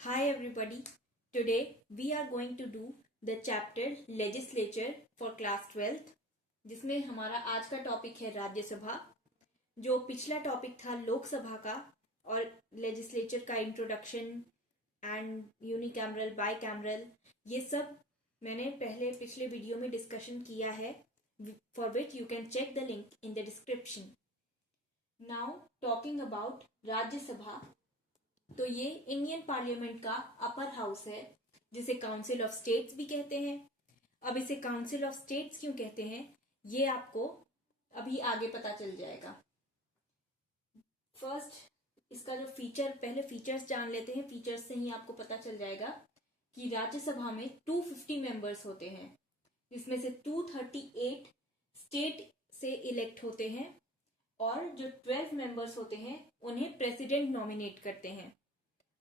Hi everybody. Today we are going to do the chapter Legislature for class 12th जिसमें हमारा आज का topic है राज्यसभा। जो पिछला टॉपिक था लोकसभा का और लेजिस्लेचर का इंट्रोडक्शन एंड यूनिकैमरल बाईकैमरल, ये सब मैंने पहले पिछले वीडियो में डिस्कशन किया है, for which you can check the link in the description. Now talking about Rajya Sabha, तो ये इंडियन पार्लियामेंट का अपर हाउस है जिसे काउंसिल ऑफ स्टेट्स भी कहते हैं। अब इसे काउंसिल ऑफ स्टेट्स क्यों कहते हैं ये आपको अभी आगे पता चल जाएगा। फर्स्ट इसका जो पहले फीचर्स जान लेते हैं। फीचर्स से ही आपको पता चल जाएगा कि राज्यसभा में 250 मेंबर्स होते हैं, जिसमें से 238 स्टेट से इलेक्ट होते हैं और जो 12 मेंबर्स होते हैं उन्हें प्रेसिडेंट नॉमिनेट करते हैं।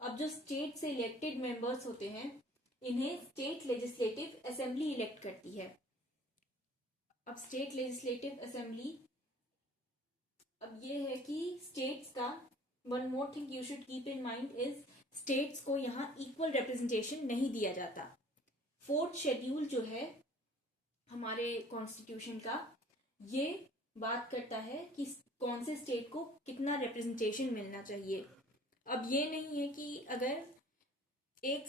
अब जो स्टेट से इलेक्टेड मेंबर्स होते हैं इन्हें स्टेट लेजिस्लेटिव असेंबली इलेक्ट करती है। अब स्टेट लेजिस्लेटिव असेंबली, अब ये है कि स्टेट्स का one more thing you should keep in mind is states को यहाँ इक्वल रिप्रेजेंटेशन नहीं दिया जाता। 4th शेड्यूल जो है हमारे कॉन्स्टिट्यूशन का, ये बात करता है कि कौन से स्टेट को कितना रिप्रेजेंटेशन मिलना चाहिए। अब ये नहीं है कि अगर एक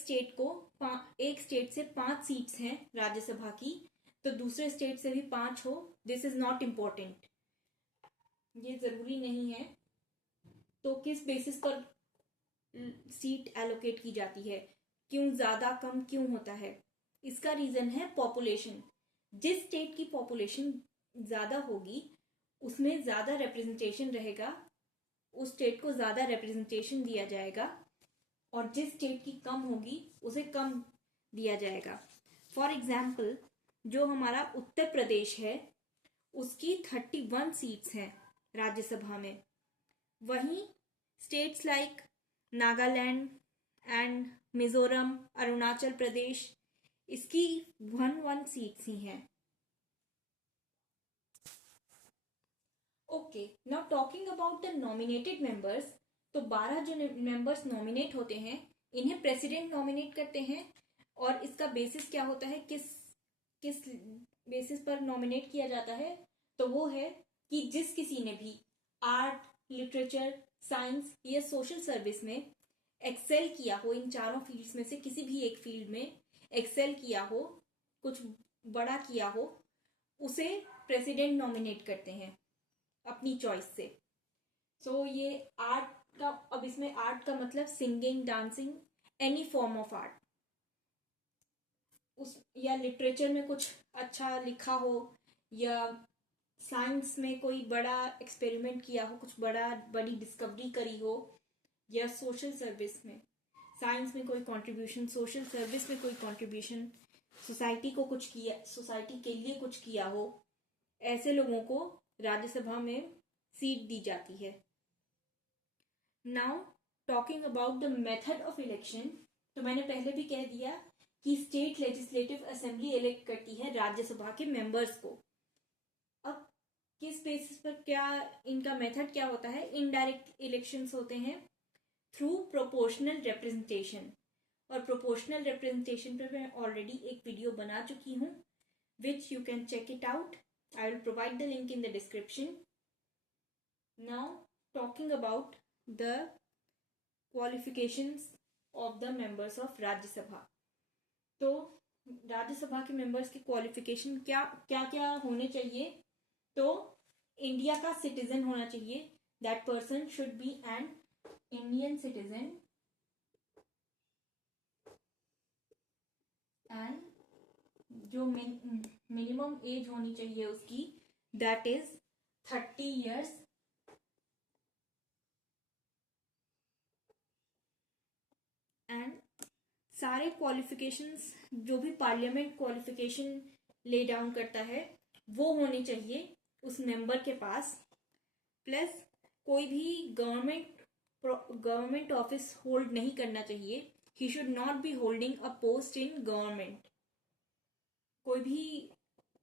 स्टेट से 5 सीट्स हैं राज्यसभा की तो दूसरे स्टेट से भी 5 हो, दिस इज नॉट इम्पोर्टेंट, ये जरूरी नहीं है। तो किस बेसिस पर सीट एलोकेट की जाती है, क्यों ज्यादा कम क्यों होता है, इसका रीजन है पॉपुलेशन। जिस स्टेट की पॉपुलेशन ज्यादा होगी उसमें ज्यादा रिप्रेजेंटेशन रहेगा, उस स्टेट को ज्यादा रिप्रेजेंटेशन दिया जाएगा, और जिस स्टेट की कम होगी उसे कम दिया जाएगा। फॉर एग्जाम्पल जो हमारा उत्तर प्रदेश है उसकी 31 सीट्स हैं राज्यसभा में, वहीं states like Nagaland and Mizoram, Arunachal Pradesh, इसकी 1 सीट्स ही हैं। Okay, now talking about the nominated members, तो 12 जो मेंबर्स नॉमिनेट होते हैं इन्हें प्रेसिडेंट नॉमिनेट करते हैं। और इसका बेसिस क्या होता है, किस बेसिस पर नॉमिनेट किया जाता है, तो वो है कि जिस किसी ने भी आर्ट, लिटरेचर, साइंस या सोशल सर्विस में एक्सेल किया हो, इन चारों फील्ड्स में से किसी भी एक फील्ड में एक्सेल किया हो, कुछ बड़ा किया हो, उसे प्रेसिडेंट नॉमिनेट करते हैं अपनी चॉइस से। सो ये आर्ट का, अब इसमें आर्ट का मतलब singing, dancing, any form of art, या लिटरेचर में कुछ अच्छा लिखा हो, या साइंस में कोई बड़ा एक्सपेरिमेंट किया हो, कुछ बड़ी डिस्कवरी करी हो, या सोशल सर्विस में साइंस में कोई कंट्रीब्यूशन, सोशल सर्विस में कोई कंट्रीब्यूशन, सोसाइटी को कुछ किया, सोसाइटी के लिए कुछ किया हो, ऐसे लोगों को राज्यसभा में सीट दी जाती है। Now talking about the method of election, तो मैंने पहले भी कह दिया कि स्टेट लेजिस्लेटिव असेंबली इलेक्ट करती है राज्यसभा के मेंबर्स को। अब किस बेसिस पर, क्या इनका मेथड क्या होता है, इनडायरेक्ट इलेक्शंस होते हैं थ्रू प्रोपोर्शनल रिप्रेजेंटेशन। और प्रोपोर्शनल रिप्रेजेंटेशन पर मैं ऑलरेडी एक वीडियो बना चुकी हूँ, which you can check it out. I will provide the link in the description. Now talking about the qualifications of the members of Rajya Sabha. तो राज्यसभा के members के क्वालिफिकेशन क्या क्या होने चाहिए, तो इंडिया का सिटीजन होना चाहिए, that person should be an Indian citizen and जो मिनिमम एज होनी चाहिए उसकी, दैट इज 30 years, एंड सारे क्वालिफिकेशंस जो भी पार्लियामेंट क्वालिफिकेशन ले डाउन करता है वो होने चाहिए उस मेंबर के पास। प्लस कोई भी गवर्नमेंट ऑफिस होल्ड नहीं करना चाहिए, he should not be holding a post in government. कोई भी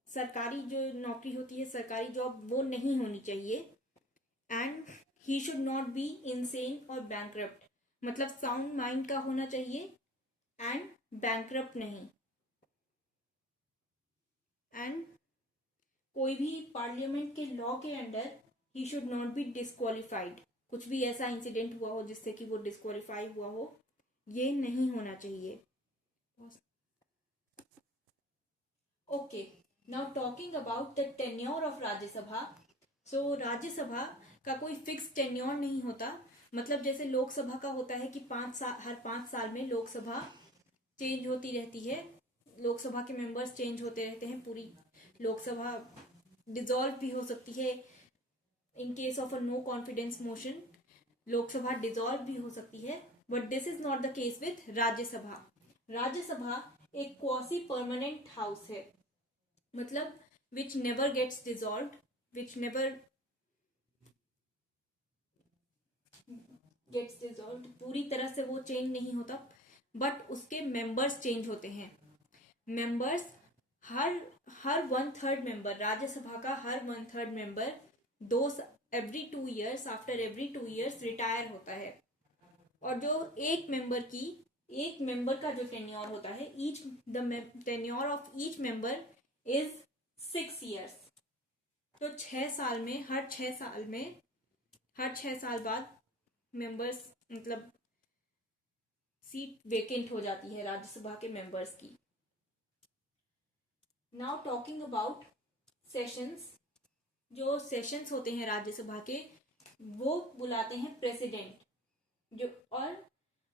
सरकारी जो नौकरी होती है, सरकारी जॉब, वो नहीं होनी चाहिए। And he should not be insane और बैंकरप्ट, मतलब साउंड माइंड का होना चाहिए एंड बैंकरप्ट नहीं। एंड कोई भी पार्लियामेंट के लॉ के under he should not be disqualified. कुछ भी ऐसा इंसिडेंट हुआ हो जिससे कि वो डिस्क्वालीफाई हुआ हो, ये नहीं होना चाहिए। Okay, now talking about the tenure of Rajya Sabha. So Rajya Sabha का कोई फिक्स टेन्योर नहीं होता। मतलब जैसे लोकसभा का होता है कि 5 साल, हर 5 साल में लोकसभा चेंज होती रहती है, लोकसभा के मेंबर्स चेंज होते रहते हैं, पूरी लोकसभा डिसॉल्व भी हो सकती है। In case of a no confidence motion Lok Sabha dissolve भी हो सकती है, but this is not the case with Rajya Sabha. Rajya Sabha एक क्वासी परमानेंट हाउस है, मतलब which never gets dissolved, which never gets dissolved, पूरी तरह से वो चेंज नहीं होता, बट उसके मेंबर्स चेंज होते हैं। मेंबर्स हर 1/3 मेंबर, राज्यसभा का हर 1/3 member every 2 years, after every 2 years retire होता है। और जो एक मेंबर का जो टेन्योर होता है, the tenure of each member is 6 years. तो 6 साल में, हर 6 साल बाद मेंबर्स मतलब सीट वेकेंट हो जाती है राज्यसभा के मेंबर्स की। Now talking about sessions. जो सेशंस होते हैं राज्यसभा के, वो बुलाते हैं प्रेसिडेंट। जो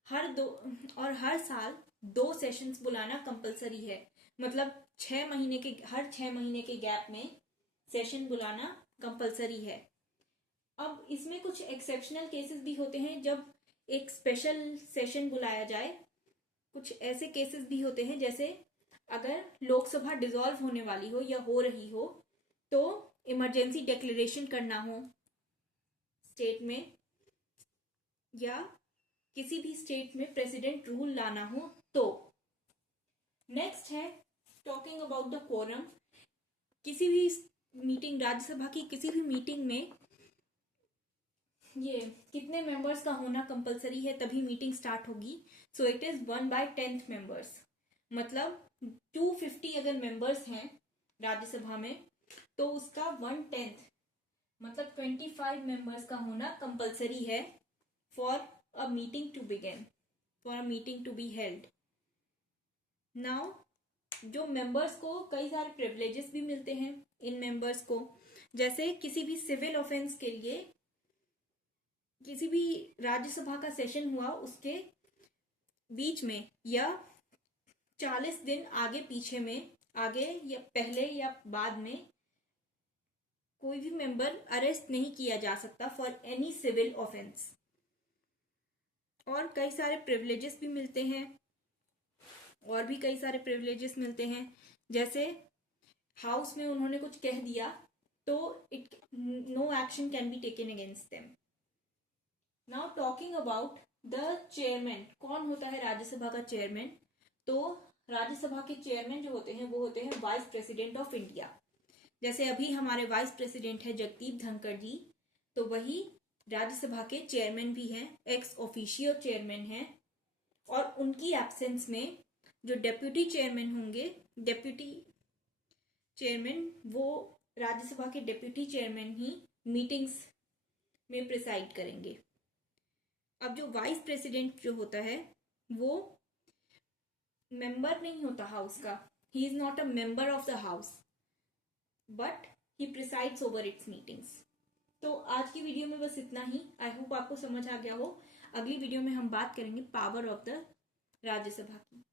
हर साल 2 सेशंस बुलाना कंपलसरी है। मतलब हर 6 महीने के गैप में सेशन बुलाना कंपलसरी है। अब इसमें कुछ एक्सेप्शनल केसेस भी होते हैं जब एक स्पेशल सेशन बुलाया जाए। कुछ ऐसे केसेस भी होते हैं जैसे अगर लोकसभा डिसॉल्व होने वाली हो या हो रही हो, तो इमरजेंसी डिक्लेरेशन करना हो स्टेट में, या किसी भी स्टेट में प्रेसिडेंट रूल लाना हो तो। नेक्स्ट है टॉकिंग अबाउट द क्वोरम। किसी भी मीटिंग, राज्यसभा की किसी भी मीटिंग में ये कितने मेंबर्स का होना कंपलसरी है, तभी मीटिंग स्टार्ट होगी। So it is 1/10 members. मतलब 250 अगर मेंबर्स हैं राज्यसभा में, तो उसका 1/10 मतलब 25 मेंबर्स का होना कंपलसरी है for a meeting to begin, for a meeting to be held. Now जो मेंबर्स को कई सारे प्रिविलेजेस भी मिलते हैं इन मेंबर्स को। जैसे किसी भी सिविल ऑफेंस के लिए, किसी भी राज्यसभा का सेशन हुआ उसके बीच में या 40 दिन आगे पीछे में, आगे या पहले या बाद में, कोई भी मेंबर अरेस्ट नहीं किया जा सकता फॉर एनी सिविल ऑफेंस। और कई सारे प्रिविलेजेस भी मिलते हैं, और भी कई सारे प्रिविलेजेस मिलते हैं। जैसे हाउस में उन्होंने कुछ कह दिया तो no action can be taken against them. Now talking about the chairman. कौन होता है राज्यसभा का चेयरमैन? तो राज्यसभा के चेयरमैन जो होते हैं वो होते हैं वाइस प्रेसिडेंट ऑफ इंडिया। जैसे अभी हमारे वाइस प्रेसिडेंट है जगदीप धनखड़ जी, तो वही राज्यसभा के चेयरमैन भी हैं, एक्स ऑफिशियो चेयरमैन हैं। और उनकी एब्सेंस में जो डेप्यूटी चेयरमैन होंगे, डेप्यूटी चेयरमैन, वो राज्यसभा के डेप्यूटी चेयरमैन ही मीटिंग्स में प्रिसाइड करेंगे। अब जो वाइस प्रेसिडेंट जो होता है वो मेंबर नहीं होता हाउस का, he is not a member of the house, but he presides over it's meetings. तो आज की वीडियो में बस इतना ही। आई होप आपको समझ आ गया हो। अगली वीडियो में हम बात करेंगे पावर ऑफ द राज्यसभा की।